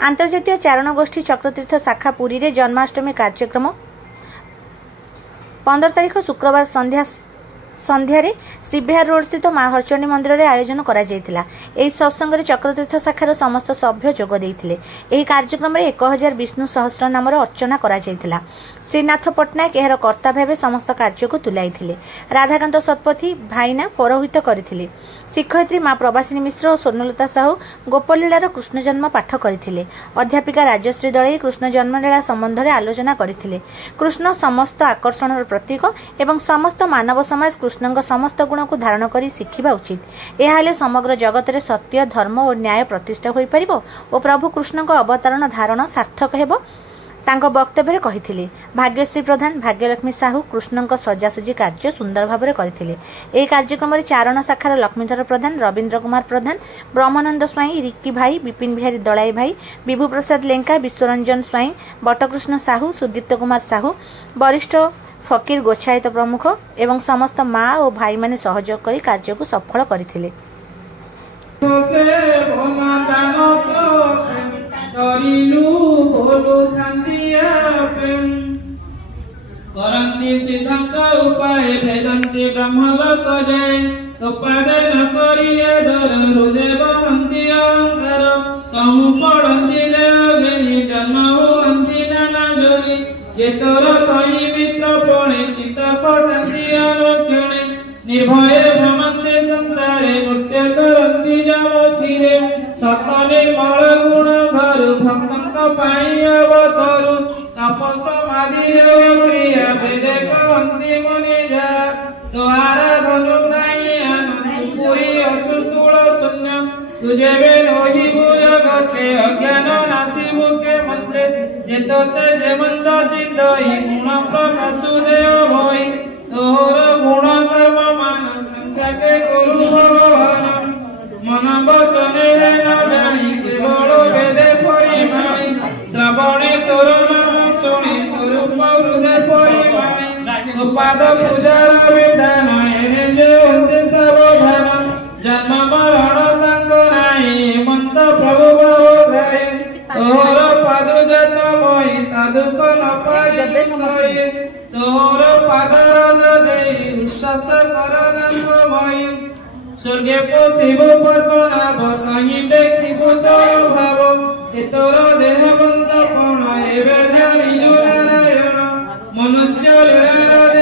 आंतर्जातीय चारण गोष्ठी चक्रतीर्थ शाखा पुरी रे जन्माष्टमी कार्यक्रम 15 तारीख शुक्रवार संध्यारे श्रीविहार रोड स्थित माँ हरचंडी मंदिर में आयोजन करा जायतिला। एही सत्संग रे चक्रतीर्थ शाखार समस्त सभ्य जोग देइथिले। एही कार्यक्रम रे 1000 विष्णु सहस्र नामर अर्चना करा जायतिला। श्रीनाथ पट्टनायक एहर कर्ता भावे समस्त कार्य को तुलाइथिले। राधाकांत शतपथी भाईना पौरोहित करथिले। शिक्षयित्री माँ प्रवासिनी मिश्र और स्वर्णलता साहू गोपलीलार कृष्ण जन्म पाठ करथिले। अध्यापिका राजश्री दळे कृष्ण जन्मलीला संबंध में आलोचना करथिले। कृष्ण समस्त आकर्षण प्रतीक एवं समस्त मानव समाज कृष्ण समस्त गुण को धारण करी शिखिबा उचित। यह हेले समग्र जगत रे सत्य धर्म और न्याय प्रतिष्ठा होई परिबो और प्रभु कृष्ण अवतरण धारण सार्थक हेबो। तांको वक्तव्य कहिथिले। भाग्यश्री प्रधान भाग्यलक्ष्मी साहू कृष्ण सजासजी कार्य सुंदर भाव करथिले। एही कार्यक्रम रे चारण शाखार लक्ष्मीधर प्रधान रवींद्र कुमार प्रधान ब्रह्मानंद स्वाई रिक्की भाई विपिन बिहारी दलाई भाई विभू प्रसाद लेंका विश्वरंजन स्वाई बटकृष्ण साहू सुदीप्त कुमार साहू वरिष्ठ फकीर गोछायत प्रमुख एवं समस्त माँ और भाई माने सहयोग करी कार्य को सफल करथिले। करन्ति सिद्धांत उपाय भेदन्ति ब्रह्मलोक जय तोपादे न करिए धर हृदय बहन्ति अहंकार कहूँ पढ़न्ति देवगेली जन्म हुअन्ति नाना जोरी जेतर तहि मित्र पणे चिता पठन्ति अनुक्षणे निर्भये भ्रमन्ते संसारे नृत्य करन्ति जमसिरे सत निर्मल गुण धरु भक्तंक पाई अवतरु तपस्मादि क्रिया वेदे कहन्ति मुनिजा द्वार धनु नाई अनुपुरी अचुतुल शून्य तुझे बेनोहि जगते अज्ञान नासी मुखे मंत्रे जेतते जे मंद चिदई गुण प्रकाशुदेव भई तोहर गुण कर्म मान संख्या के गुरु भगवान मन वचने न जानी केवल वेदे परिमाणी श्रवणे तोर नाम शुणी रूप हृदय परिमाणी पाद पूजार विधान एने जे होते सावधान जन्म मरण तांग नाही मंत प्रभु भावधाय तोहर पाद जत मोहि तादुक न पारि तोहर पाद रज देई विश्वास कर नाथ मोहि स्वर्गे पशिव पद्मनाभ कहीं देखिबु तोर भाव तोर देह बंद कोण एबे जानिलु नारायण मनुष्य लीलार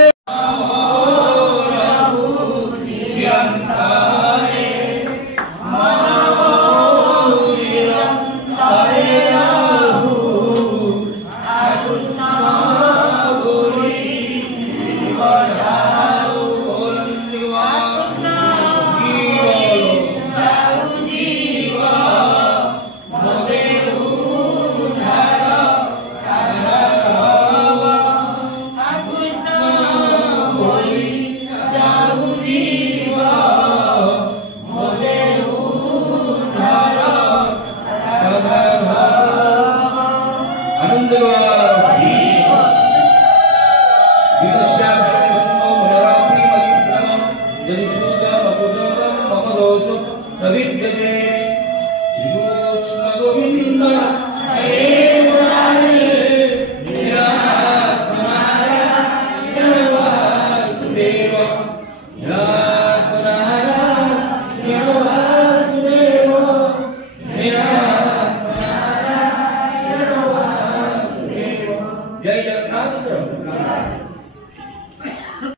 जय जगन्नाथ